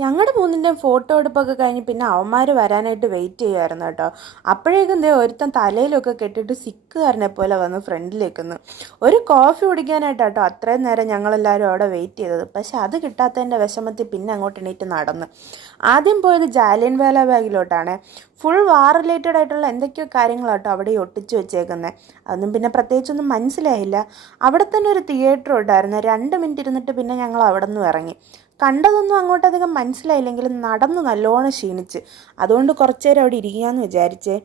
ഞങ്ങളുടെ മൂന്നിൻ്റെയും ഫോട്ടോ എടുപ്പൊക്കെ കഴിഞ്ഞ് പിന്നെ അവന്മാർ വരാനായിട്ട് വെയിറ്റ് ചെയ്യുമായിരുന്നു കേട്ടോ. അപ്പോഴേക്കും ഒരുത്തൻ തലയിലൊക്കെ കെട്ടിയിട്ട് സിക്കുകാരനെ പോലെ വന്ന് ഫ്രണ്ടിലേക്ക് നിന്ന് ഒരു കോഫി കുടിക്കാനായിട്ടോ അത്രയും നേരം ഞങ്ങളെല്ലാവരും അവിടെ വെയിറ്റ് ചെയ്തത്. പക്ഷെ അത് കിട്ടാത്തതിൻ്റെ വിഷമത്തിൽ പിന്നെ അങ്ങോട്ട് എണീറ്റ് നടന്ന്. ആദ്യം പോയത് ജാലിയൻ വാല ബാഗിലോട്ടാണ്. ഫുൾ വാർ റിലേറ്റഡ് ആയിട്ടുള്ള എന്തൊക്കെയോ കാര്യങ്ങളാട്ടോ അവിടെ ഒട്ടിച്ച് വെച്ചേക്കുന്നത്. അതൊന്നും പിന്നെ പ്രത്യേകിച്ചൊന്നും മനസ്സിലായില്ല. അവിടെ തന്നെ ഒരു തിയേറ്റർ ഉണ്ടായിരുന്നു. 2 മിനിറ്റ് ഇരുന്നിട്ട് പിന്നെ ഞങ്ങൾ അവിടെ നിന്ന് ഇറങ്ങി. കണ്ടതൊന്നും അങ്ങോട്ടധികം മനസ്സിലായില്ലെങ്കിലും നടന്ന് നല്ലോണം ക്ഷീണിച്ച്. അതുകൊണ്ട് കുറച്ച് നേരം അവിടെ ഇരിക്കാമെന്ന് വിചാരിച്ചേ.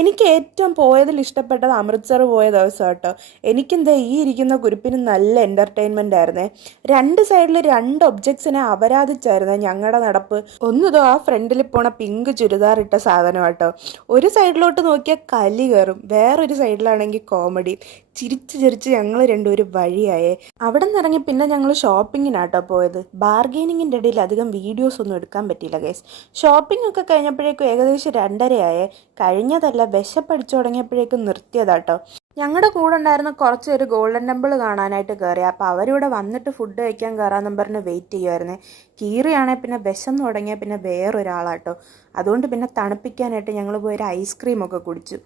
എനിക്ക് ഏറ്റവും പോയതിൽ ഇഷ്ടപ്പെട്ടത് അമൃത്സർ പോയ ദിവസം കേട്ടോ. എനിക്കെന്താ ഈ ഇരിക്കുന്ന കുരിപ്പിന് നല്ല എൻ്റർടൈൻമെൻ്റ് ആയിരുന്നേ. 2 സൈഡിൽ 2 ഒബ്ജക്ട്സിനെ അപരാധിച്ചായിരുന്നു ഞങ്ങളുടെ നടപ്പ്. ഒന്നിതോ ആ ഫ്രണ്ടിൽ പോണ പിങ്ക് ചുരിദാർ ഇട്ട സാധനം കേട്ടോ. ഒരു സൈഡിലോട്ട് നോക്കിയാൽ കലി കയറും, വേറൊരു സൈഡിലാണെങ്കിൽ കോമഡി. ചിരിച്ച് ചിരിച്ച് ഞങ്ങൾ രണ്ടുപേരും വഴിയായേ. അവിടെ നിന്ന് ഇറങ്ങി പിന്നെ ഞങ്ങൾ ഷോപ്പിങ്ങിനാട്ടോ പോയത്. ബാർഗെയിനിങ്ങിൻ്റെ ഇടയിൽ അധികം വീഡിയോസ് ഒന്നും എടുക്കാൻ പറ്റിയില്ല ഗൈസ്. ഷോപ്പിംഗ് ഒക്കെ കഴിഞ്ഞപ്പോഴേക്കും ഏകദേശം 2:30 ആയേ. കഴിഞ്ഞതല്ല, വിശപ്പടിച്ചു തുടങ്ങിയപ്പോഴേക്കും നിർത്തിയതാട്ടോ. ഞങ്ങളുടെ കൂടെ ഉണ്ടായിരുന്ന കുറച്ച് പേര് ഗോൾഡൻ ടെമ്പിൾ കാണാനായിട്ട് കയറി. അപ്പോൾ അവരിവിടെ വന്നിട്ട് ഫുഡ് കഴിക്കാൻ കയറാമെന്നും പറഞ്ഞ് വെയിറ്റ് ചെയ്യുമായിരുന്നേ. കീറിയാണെങ്കിൽ പിന്നെ വിശന്ന് തുടങ്ങിയാൽ പിന്നെ വേറൊരാളാട്ടോ. അതുകൊണ്ട് പിന്നെ തണുപ്പിക്കാനായിട്ട് ഞങ്ങൾ പോയൊരു ഐസ്ക്രീമൊക്കെ കുടിച്ചു.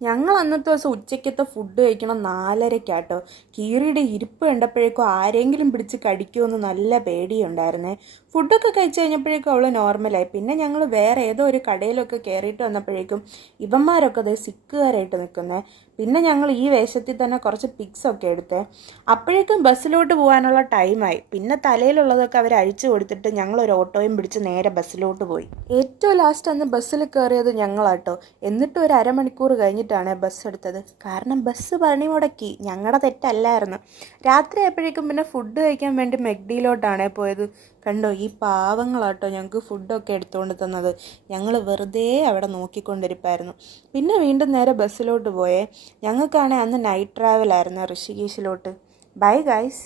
ഞങ്ങൾ അന്നത്തെ ദിവസം ഉച്ചയ്ക്കത്തെ ഫുഡ് കഴിക്കണം 4:30 കീറിയുടെ ഇരിപ്പ് കണ്ടപ്പോഴേക്കും ആരെങ്കിലും പിടിച്ച് കടിക്കുമെന്ന് നല്ല പേടിയുണ്ടായിരുന്നേ. ഫുഡൊക്കെ കഴിച്ച് കഴിഞ്ഞപ്പോഴേക്കും അവൾ നോർമലായി. പിന്നെ ഞങ്ങൾ വേറെ ഏതോ ഒരു കടയിലൊക്കെ കയറിയിട്ട് വന്നപ്പോഴേക്കും ഇവന്മാരൊക്കെ അത് സിക്കുകാരായിട്ട് നിൽക്കുന്നത്. പിന്നെ ഞങ്ങൾ ഈ വേഷത്തിൽ തന്നെ കുറച്ച് പിക്സൊക്കെ എടുത്തേ. അപ്പോഴേക്കും ബസ്സിലോട്ട് പോകാനുള്ള ടൈമായി. പിന്നെ തലയിലുള്ളതൊക്കെ അവർ അഴിച്ചു കൊടുത്തിട്ട് ഞങ്ങളൊരു ഓട്ടോയും പിടിച്ച് നേരെ ബസ്സിലോട്ട് പോയി. ഏറ്റവും ലാസ്റ്റ് അന്ന് ബസ്സിൽ കയറിയത് ഞങ്ങളാട്ടോ. എന്നിട്ട് ഒരു അരമണിക്കൂർ കഴിഞ്ഞിട്ടാണ് ബസ് എടുത്തത്. കാരണം ബസ് പണി മുടക്കി. ഞങ്ങളുടെ തെറ്റല്ലായിരുന്നു. രാത്രി ആയപ്പോഴേക്കും പിന്നെ ഫുഡ് കഴിക്കാൻ വേണ്ടി മെക്ഡിയിലോട്ടാണ് പോയത്. കണ്ടോ, ഈ പാവങ്ങളാട്ടോ ഞങ്ങൾക്ക് ഫുഡൊക്കെ എടുത്തുകൊണ്ട് തന്നത്. ഞങ്ങൾ വെറുതെ അവിടെ നോക്കിക്കൊണ്ടിരിപ്പായിരുന്നു. പിന്നെ വീണ്ടും നേരെ ബസ്സിലോട്ട് പോയേ. ഞങ്ങൾക്കാണെങ്കിൽ അന്ന് നൈറ്റ് ട്രാവലായിരുന്നു ഋഷികേശിലോട്ട്. Bye guys.